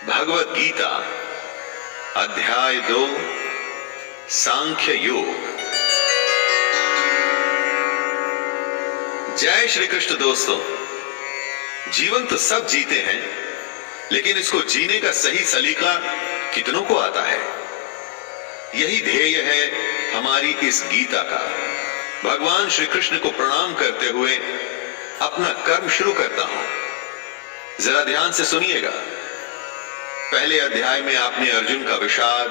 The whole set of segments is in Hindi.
भगवत गीता अध्याय 2 सांख्य योग। जय श्री कृष्ण। दोस्तों, जीवन तो सब जीते हैं, लेकिन इसको जीने का सही सलीका कितनों को आता है? यही ध्येय है हमारी इस गीता का। भगवान श्री कृष्ण को प्रणाम करते हुए अपना कर्म शुरू करता हूं। जरा ध्यान से सुनिएगा। पहले अध्याय में आपने अर्जुन का विषाद,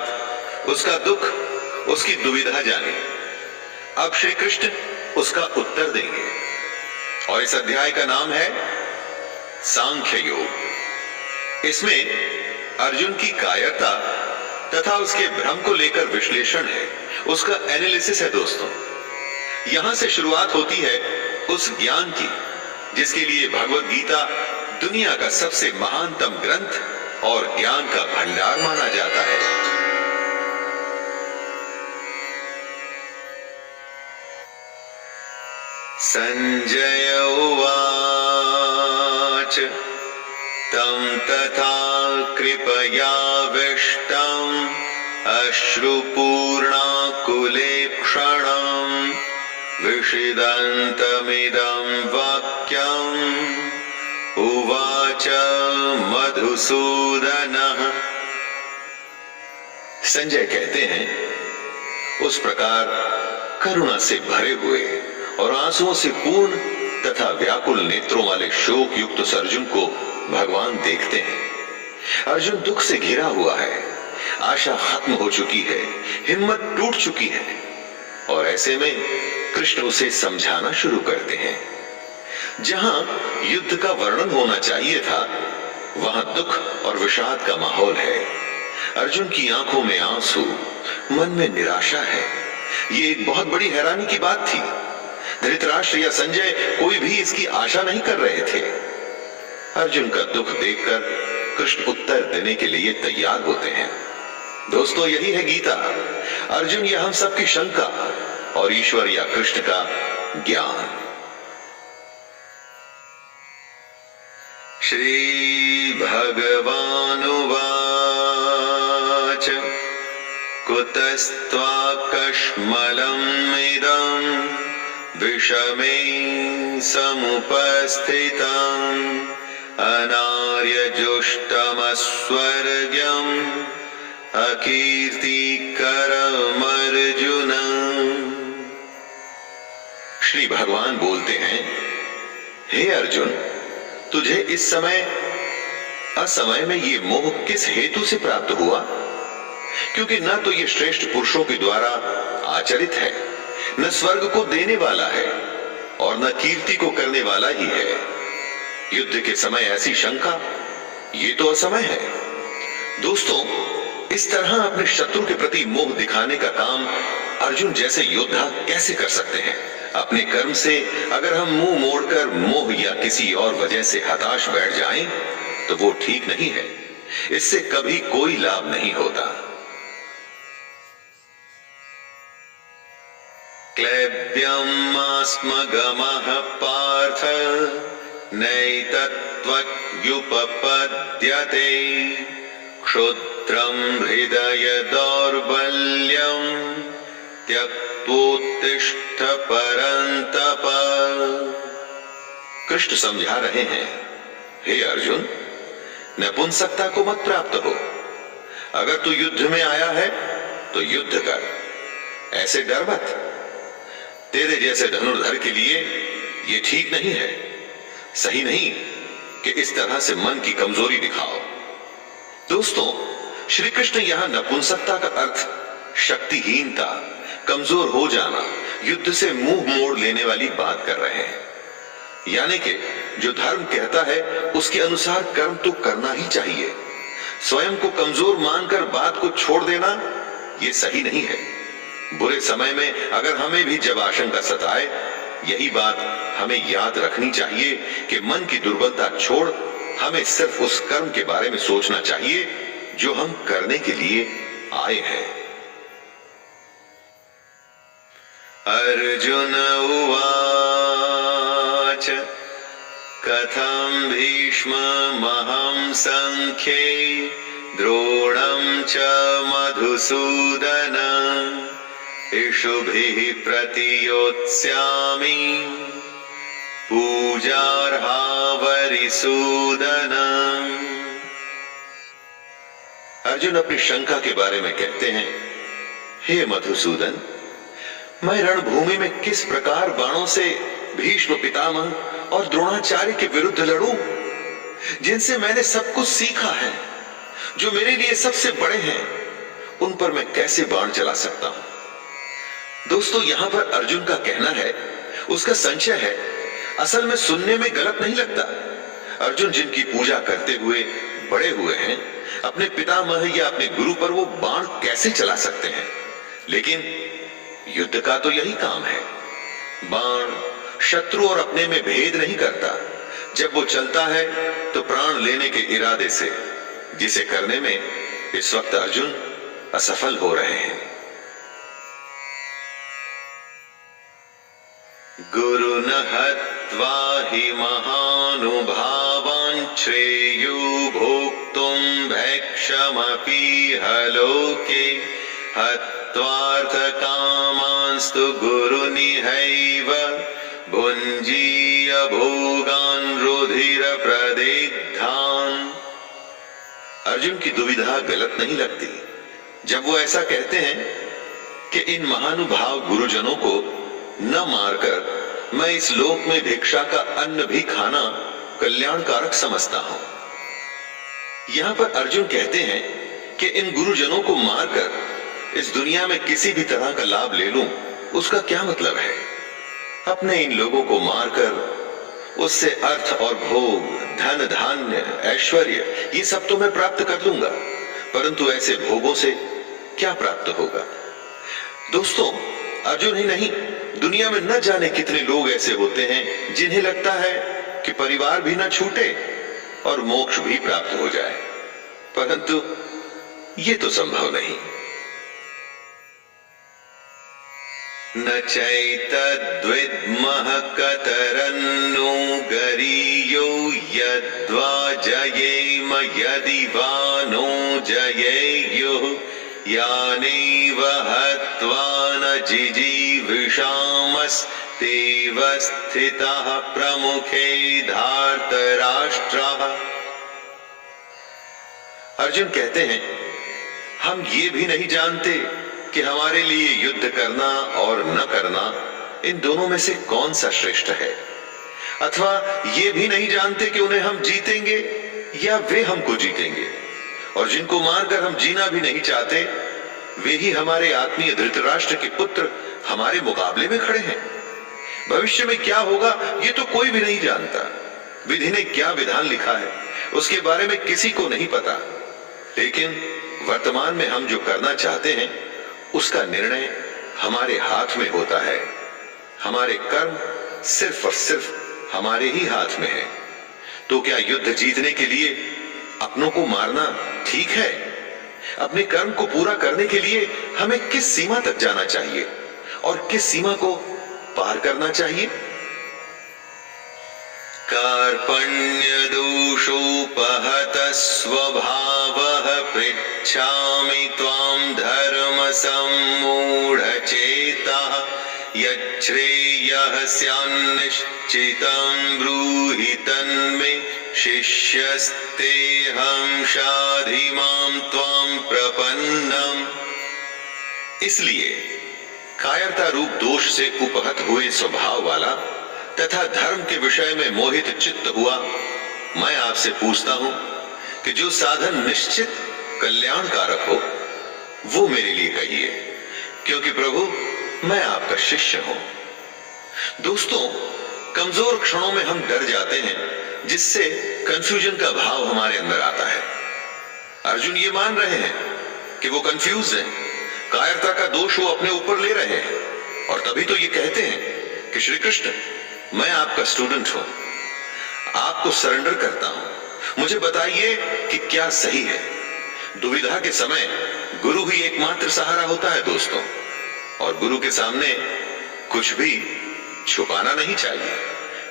उसका दुख, उसकी दुविधा जानी। अब श्री कृष्ण उसका उत्तर देंगे और इस अध्याय का नाम है सांख्य योग। इसमें अर्जुन की कायरता तथा उसके भ्रम को लेकर विश्लेषण है, उसका एनालिसिस है। दोस्तों, यहां से शुरुआत होती है उस ज्ञान की जिसके लिए भगवत गीता दुनिया का सबसे महानतम ग्रंथ और ज्ञान का भंडार माना जाता है। संजय उवाच तं तथा कृपयाविष्टम् अश्रुपूर्णाकुलेक्षणम् विषिदन्तमिदं वाक्यम् उवाच मधुसूदनः। संजय कहते हैं, उस प्रकार करुणा से भरे हुए और आंसुओं से पूर्ण तथा व्याकुल नेत्रों वाले शोक युक्त अर्जुन को भगवान देखते हैं। अर्जुन दुख से घिरा हुआ है, आशा खत्म हो चुकी है, हिम्मत टूट चुकी है, और ऐसे में कृष्ण उसे समझाना शुरू करते हैं। जहां युद्ध का वर्णन होना चाहिए था, वहां दुख और विषाद का माहौल है। अर्जुन की आंखों में आंसू, मन में निराशा है। ये एक बहुत बड़ी हैरानी की बात थी। धृतराष्ट्र या संजय कोई भी इसकी आशा नहीं कर रहे थे। अर्जुन का दुख देखकर कृष्ण उत्तर देने के लिए तैयार होते हैं। दोस्तों, यही है गीता। अर्जुन या हम सबकी शंका और ईश्वर या कृष्ण का ज्ञान। श्री भगवानुवाच कुतस्त्वाकश्मलम् इदं विषमे समुपस्थितम् अनार्यजुष्टमस्वर्ग्यम् अकीर्तिकरमर्जुन। श्री भगवान बोलते हैं, हे अर्जुन, तुझे इस समय असमय में ये मोह किस हेतु से प्राप्त हुआ? क्योंकि न तो ये श्रेष्ठ पुरुषों के द्वारा आचरित है, न स्वर्ग को देने वाला है और न कीर्ति को करने वाला ही है। युद्ध के समय ऐसी शंका, ये तो असमय है। दोस्तों, इस तरह अपने शत्रु के प्रति मोह दिखाने का काम अर्जुन जैसे योद्धा कैसे कर सकते हैं? अपने कर्म से अगर हम मुंह मोड़कर मोह या किसी और वजह से हताश बैठ जाएं, तो वो ठीक नहीं है। इससे कभी कोई लाभ नहीं होता। क्लैब्यमास्मगमः पार्थ नैतत्त्वयुपपद्यते क्षुद्रं हृदय दौर्बल्यं त्यक्तोत्तिष्ठ परन्तप। कृष्ण समझा रहे हैं, हे अर्जुन, नपुंसकता को मत प्राप्त हो। अगर तू युद्ध में आया है तो युद्ध कर, ऐसे डर मत। तेरे जैसे धनुर्धर के लिए ये ठीक नहीं है, सही नहीं कि इस तरह से मन की कमजोरी दिखाओ। दोस्तों, श्री कृष्ण यहां नपुंसकता का अर्थ शक्तिहीनता, कमजोर हो जाना, युद्ध से मुंह मोड़ लेने वाली बात कर रहे हैं। यानी कि जो धर्म कहता है उसके अनुसार कर्म तो करना ही चाहिए। स्वयं को कमजोर मानकर बात को छोड़ देना ये सही नहीं है। बुरे समय में अगर हमें भी जब आशंका सताए, यही बात हमें याद रखनी चाहिए कि मन की दुर्बलता छोड़ हमें सिर्फ उस कर्म के बारे में सोचना चाहिए जो हम करने के लिए आए हैं। अर्जुन उवाच कथं भीष्ममहं संख्ये द्रोणं च मधुसूदन इषुभिः प्रतियोत्स्यामि पूजार्हा वरिसूदन। अर्जुन अपनी शंका के बारे में कहते हैं, हे मधुसूदन, मैं रणभूमि में किस प्रकार बाणों से भीष्म पितामह और द्रोणाचार्य के विरुद्ध लड़ूं, जिनसे मैंने सब कुछ सीखा है, जो मेरे लिए सबसे बड़े हैं, उन पर मैं कैसे बाण चला सकता हूं। दोस्तों, यहां पर अर्जुन का कहना है, उसका संशय है, असल में सुनने में गलत नहीं लगता। अर्जुन जिनकी पूजा करते हुए बड़े हुए हैं, अपने पितामह या अपने गुरु पर वो बाण कैसे चला सकते हैं। लेकिन युद्ध का तो यही काम है। बाण शत्रु और अपने में भेद नहीं करता। जब वो चलता है तो प्राण लेने के इरादे से, जिसे करने में इस वक्त अर्जुन असफल हो रहे हैं। गुरुन हत्वा हि महानुभावान् श्रेयो भोक्तुं भैक्षमपीह लोके हत्वार्थकामांस्तु गुरुनिहैव भुञ्जीय भोगान् रुधिर प्रदिग्धान्। अर्जुन की दुविधा गलत नहीं लगती जब वो ऐसा कहते हैं कि इन महानुभाव गुरुजनों को न मारकर मैं इस लोक में भिक्षा का अन्न भी खाना कल्याणकारक समझता हूं। यहां पर अर्जुन कहते हैं कि इन गुरुजनों को मारकर इस दुनिया में किसी भी तरह का लाभ ले लूं, उसका क्या मतलब है। अपने इन लोगों को मारकर उससे अर्थ और भोग, धन धान्य, ऐश्वर्य, ये सब तो मैं प्राप्त कर लूंगा, परंतु ऐसे भोगों से क्या प्राप्त होगा। दोस्तों, अर्जुन ही नहीं, दुनिया में न जाने कितने लोग ऐसे होते हैं जिन्हें लगता है कि परिवार भी न छूटे और मोक्ष भी प्राप्त हो जाए, परंतु ये तो संभव नहीं। न चैतद्विद्मः कतरन्नो गरीयो यद्वा जयेम यदि वा नो जयेयुः यानेव हत्वा न जिजीविषामस्तेव स्थितः प्रमुखे धार्तराष्ट्रः। अर्जुन कहते हैं, हम ये भी नहीं जानते कि हमारे लिए युद्ध करना और न करना, इन दोनों में से कौन सा श्रेष्ठ है, अथवा ये भी नहीं जानते कि उन्हें हम जीतेंगे या वे हमको जीतेंगे। और जिनको मारकर हम जीना भी नहीं चाहते, वे ही हमारे आत्मीय धृतराष्ट्र के पुत्र हमारे मुकाबले में खड़े हैं। भविष्य में क्या होगा ये तो कोई भी नहीं जानता। विधि ने क्या विधान लिखा है उसके बारे में किसी को नहीं पता, लेकिन वर्तमान में हम जो करना चाहते हैं उसका निर्णय हमारे हाथ में होता है। हमारे कर्म सिर्फ और सिर्फ हमारे ही हाथ में है। तो क्या युद्ध जीतने के लिए अपनों को मारना ठीक है? अपने कर्म को पूरा करने के लिए हमें किस सीमा तक जाना चाहिए और किस सीमा को पार करना चाहिए? कार्पण्य दोषोपहत स्वभावः पृच्छामि त्वां धर्म सम्मूढ़ चेतः यच्छ्रेयः स्यान्निश्चितं ब्रूहि तन्मे शिष्यस्तेऽहं शाधि मां त्वां प्रपन्नम्। इसलिए कायरता रूप दोष से उपहत हुए स्वभाव वाला तथा धर्म के विषय में मोहित चित्त हुआ मैं आपसे पूछता हूं कि जो साधन निश्चित कल्याणकारक हो वो मेरे लिए कहिए, क्योंकि प्रभु मैं आपका शिष्य हूं। दोस्तों, कमजोर क्षणों में हम डर जाते हैं, जिससे कंफ्यूजन का भाव हमारे अंदर आता है। अर्जुन ये मान रहे हैं कि वो कंफ्यूज हैं, कायरता का दोष वो अपने ऊपर ले रहे हैं, और तभी तो ये कहते हैं कि श्री कृष्ण मैं आपका स्टूडेंट हूं, आपको सरेंडर करता हूं, मुझे बताइए कि क्या सही है। दुविधा के समय गुरु ही एकमात्र सहारा होता है दोस्तों, और गुरु के सामने कुछ भी छुपाना नहीं चाहिए,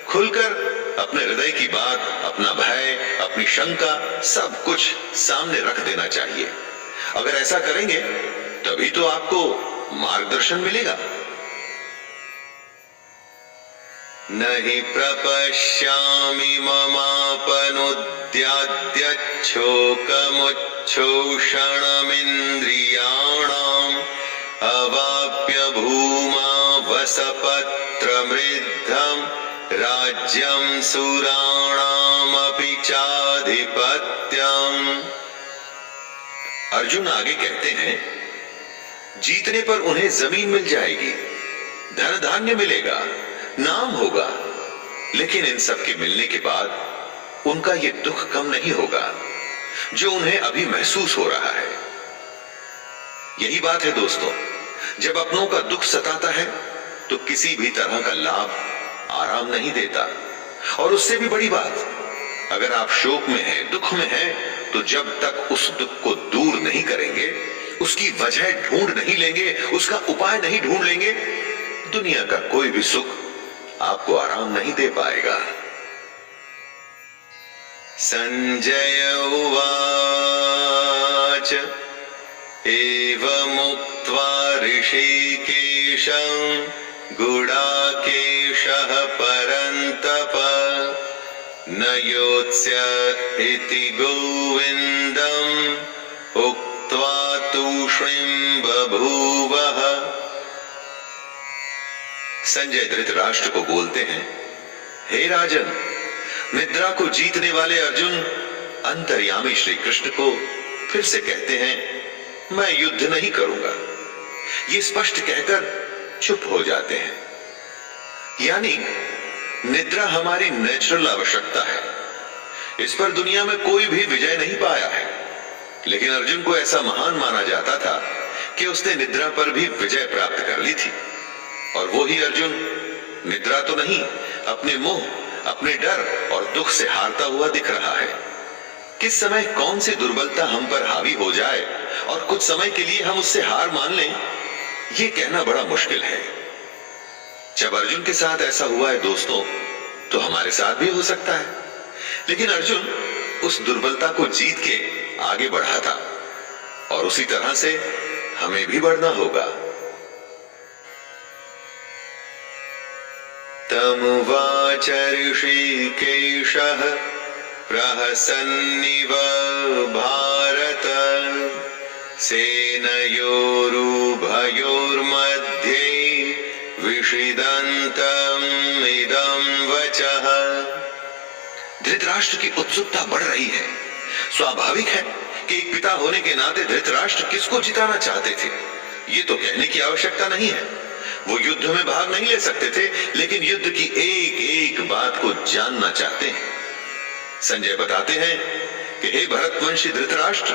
खुलकर अपने हृदय की बात, अपना भय, अपनी शंका, सब कुछ सामने रख देना चाहिए। अगर ऐसा करेंगे तभी तो आपको मार्गदर्शन मिलेगा। नहि प्रपश्यामि ममापनुद्याद्यच्छोकमुच्छोषणमिन्द्रियाणाम् अवाप्य भूमा वसपत्रमृद्धम् राज्यं सुराणामपि चाधिपत्यम्। अर्जुन आगे कहते हैं, जीतने पर उन्हें जमीन मिल जाएगी, धन धान्य मिलेगा, नाम होगा, लेकिन इन सब के मिलने के बाद उनका ये दुख कम नहीं होगा जो उन्हें अभी महसूस हो रहा है। यही बात है दोस्तों, जब अपनों का दुख सताता है तो किसी भी तरह का लाभ आराम नहीं देता। और उससे भी बड़ी बात, अगर आप शोक में हैं, दुख में हैं, तो जब तक उस दुख को दूर नहीं करेंगे, उसकी वजह ढूंढ नहीं लेंगे, उसका उपाय नहीं ढूंढ लेंगे, दुनिया का कोई भी सुख आपको आराम नहीं दे पाएगा। संजय उवाच एवमुक्त्वा ऋषिकेशं गुडाकेशः परन्तप न योत्स्य इति गोविन्दम् उक्त्वा तूष्णीं बभूवः। संजय धृतराष्ट्र को बोलते हैं, हे राजन, निद्रा को जीतने वाले अर्जुन अंतर्यामी श्री कृष्ण को फिर से कहते हैं, मैं युद्ध नहीं करूंगा। ये स्पष्ट कहकर चुप हो जाते हैं। यानी निद्रा हमारी नेचुरल आवश्यकता है, इस पर दुनिया में कोई भी विजय नहीं पाया है। लेकिन अर्जुन को ऐसा महान माना जाता था कि उसने निद्रा पर भी विजय प्राप्त कर ली थी। और वो ही अर्जुन निद्रा तो नहीं, अपने मोह, अपने डर और दुख से हारता हुआ दिख रहा है। किस समय कौन सी दुर्बलता हम पर हावी हो जाए और कुछ समय के लिए हम उससे हार मान लें, ये कहना बड़ा मुश्किल है। जब अर्जुन के साथ ऐसा हुआ है दोस्तों, तो हमारे साथ भी हो सकता है। लेकिन अर्जुन उस दुर्बलता को जीत के आगे बढ़ा था और उसी तरह से हमें भी बढ़ना होगा। तमुवाच ऋषिकेशः प्रहसन्निव भारत सेनयोरुभयोर्मध्ये विषिदन्तम् इदं वचः। धृतराष्ट्र की उत्सुकता बढ़ रही है। स्वाभाविक है कि एक पिता होने के नाते धृतराष्ट्र किसको जिताना चाहते थे, ये तो कहने की आवश्यकता नहीं है। वो युद्ध में भाग नहीं ले सकते थे, लेकिन युद्ध की एक एक बात को जानना चाहते हैं। संजय बताते हैं कि हे भरतवंशी धृतराष्ट्र,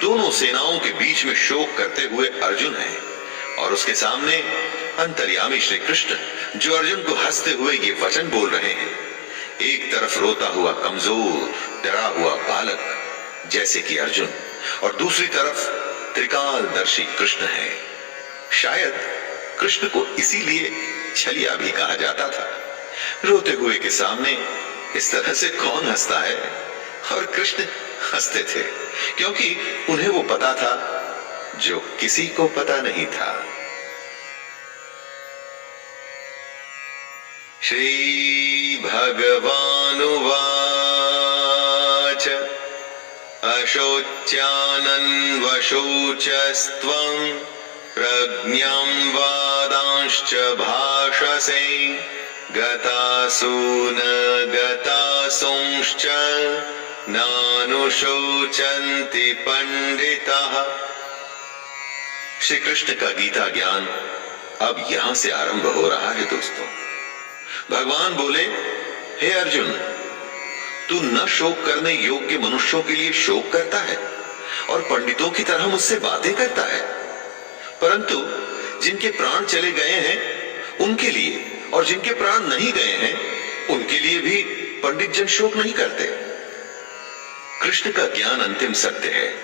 दोनों सेनाओं के बीच में शोक करते हुए अर्जुन है और उसके सामने अंतर्यामी श्री कृष्ण, जो अर्जुन को हंसते हुए ये वचन बोल रहे हैं। एक तरफ रोता हुआ कमजोर डरा हुआ बालक जैसे कि अर्जुन, और दूसरी तरफ त्रिकालदर्शी कृष्ण है। शायद कृष्ण को इसीलिए छलिया भी कहा जाता था। रोते हुए के सामने इस तरह से कौन हंसता है? और कृष्ण हंसते थे क्योंकि उन्हें वो पता था जो किसी को पता नहीं था। श्री भगवानुवाच अशोच्यानन्वशोचस्त्वं प्रज्ञां वादांश्च भाषसे गतासु न गतासुंश्च नानुशोचन्ति पंडिताः। श्री कृष्ण का गीता ज्ञान अब यहां से आरंभ हो रहा है दोस्तों। भगवान बोले, हे अर्जुन, तू न शोक करने योग्य मनुष्यों के लिए शोक करता है और पंडितों की तरह मुझसे बातें करता है, परंतु जिनके प्राण चले गए हैं उनके लिए और जिनके प्राण नहीं गए हैं उनके लिए भी पंडित जन शोक नहीं करते। कृष्ण का ज्ञान अंतिम सत्य है।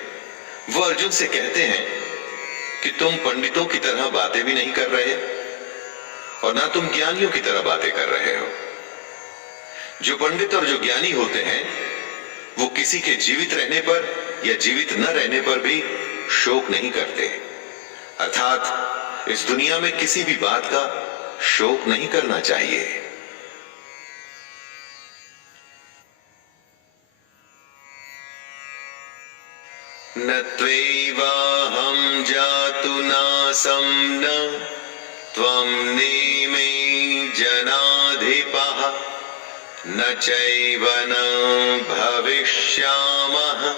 वो अर्जुन से कहते हैं कि तुम पंडितों की तरह बातें भी नहीं कर रहे और ना तुम ज्ञानियों की तरह बातें कर रहे हो। जो पंडित और जो ज्ञानी होते हैं वो किसी के जीवित रहने पर या जीवित न रहने पर भी शोक नहीं करते, अर्थात इस दुनिया में किसी भी बात का शोक नहीं करना चाहिए। न त्वैवाहं जातु नासं न त्वं नेमे जनाधिपः न चैव न भविष्यामः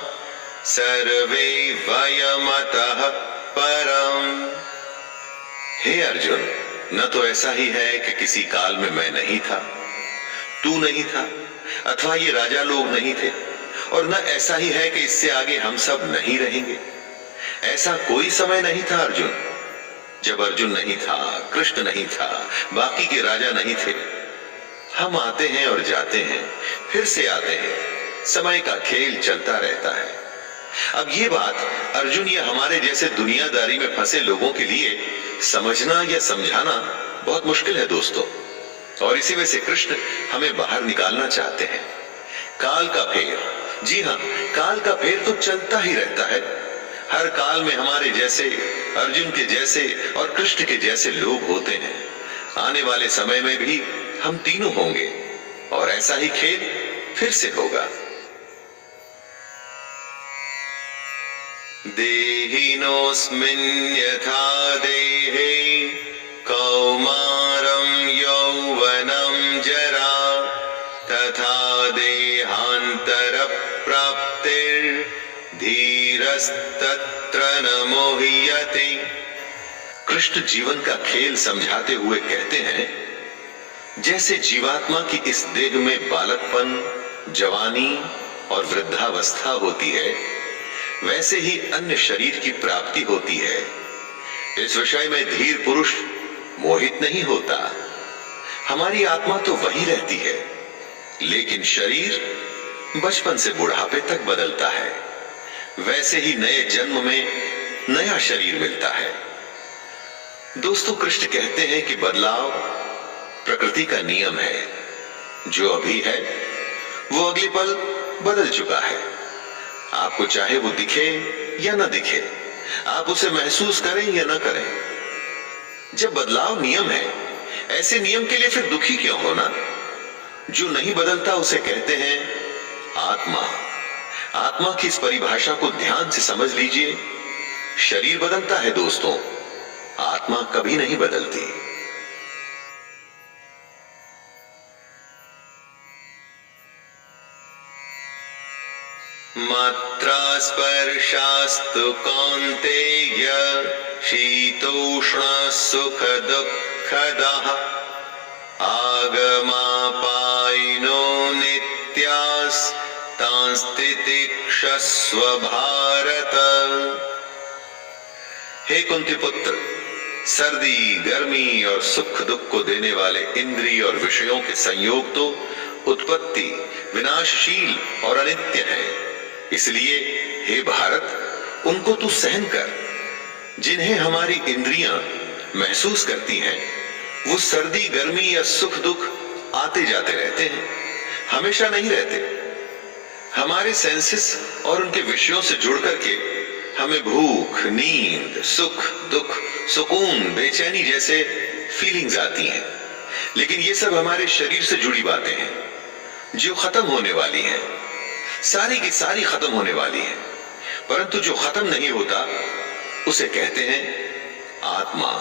सर्वे वयमतः परम्। हे अर्जुन, न तो ऐसा ही है कि किसी काल में मैं नहीं था, तू नहीं था, अथवा ये राजा लोग नहीं थे, और न ऐसा ही है कि इससे आगे हम सब नहीं रहेंगे। ऐसा कोई समय नहीं था अर्जुन जब अर्जुन नहीं था, कृष्ण नहीं था, बाकी के राजा नहीं थे। हम आते हैं और जाते हैं, फिर से आते हैं, समय का खेल चलता रहता है। अब ये बात अर्जुन या हमारे जैसे दुनियादारी में फंसे लोगों के लिए समझना या समझाना बहुत मुश्किल है दोस्तों, और इसी वजह से कृष्ण हमें बाहर निकालना चाहते हैं। काल का फेर, जी हाँ, काल का फेर तो चलता ही रहता है। हर काल में हमारे जैसे, अर्जुन के जैसे और कृष्ण के जैसे लोग होते हैं। आने वाले समय में भी हम तीनों होंगे और ऐसा ही खेल फिर से होगा। देहिनोऽस्मिन् यथा देहे कौमारं यौवनं जरा तथा देहान्तरप्राप्तिर्धीरस्तत्र न मोह्यते। कृष्ण जीवन का खेल समझाते हुए कहते हैं, जैसे जीवात्मा की इस देह में बालकपन, जवानी और वृद्धावस्था होती है, वैसे ही अन्य शरीर की प्राप्ति होती है। इस विषय में धीर पुरुष मोहित नहीं होता। हमारी आत्मा तो वही रहती है, लेकिन शरीर बचपन से बुढ़ापे तक बदलता है। वैसे ही नए जन्म में नया शरीर मिलता है। दोस्तों, कृष्ण कहते हैं कि बदलाव प्रकृति का नियम है। जो अभी है वो अगले पल बदल चुका है। आपको चाहे वो दिखे या ना दिखे, आप उसे महसूस करें या ना करें, जब बदलाव नियम है, ऐसे नियम के लिए फिर दुखी क्यों होना? जो नहीं बदलता उसे कहते हैं आत्मा। आत्मा की इस परिभाषा को ध्यान से समझ लीजिए। शरीर बदलता है दोस्तों, आत्मा कभी नहीं बदलती। मात्रा स्पर्शास्तु कौन्तेय शीतोष्ण सुख दुःखदः आगमापायिनो नित्यास्तांस्तितिक्षस्व भारत। हे कुंती पुत्र, सर्दी, गर्मी और सुख दुख को देने वाले इंद्रिय और विषयों के संयोग तो उत्पत्ति, विनाशशील और अनित्य है। इसलिए हे भारत, उनको तू सहन कर। जिन्हें हमारी इंद्रियां महसूस करती हैं, वो सर्दी, गर्मी या सुख दुख आते जाते रहते हैं, हमेशा नहीं रहते। हमारे सेंसेस और उनके विषयों से जुड़ करके हमें भूख, नींद, सुख, दुख, सुकून, बेचैनी जैसे फीलिंग्स आती हैं। लेकिन ये सब हमारे शरीर से जुड़ी बातें हैं जो खत्म होने वाली हैं। सारी की सारी खत्म होने वाली है, परंतु जो खत्म नहीं होता उसे कहते हैं आत्मा।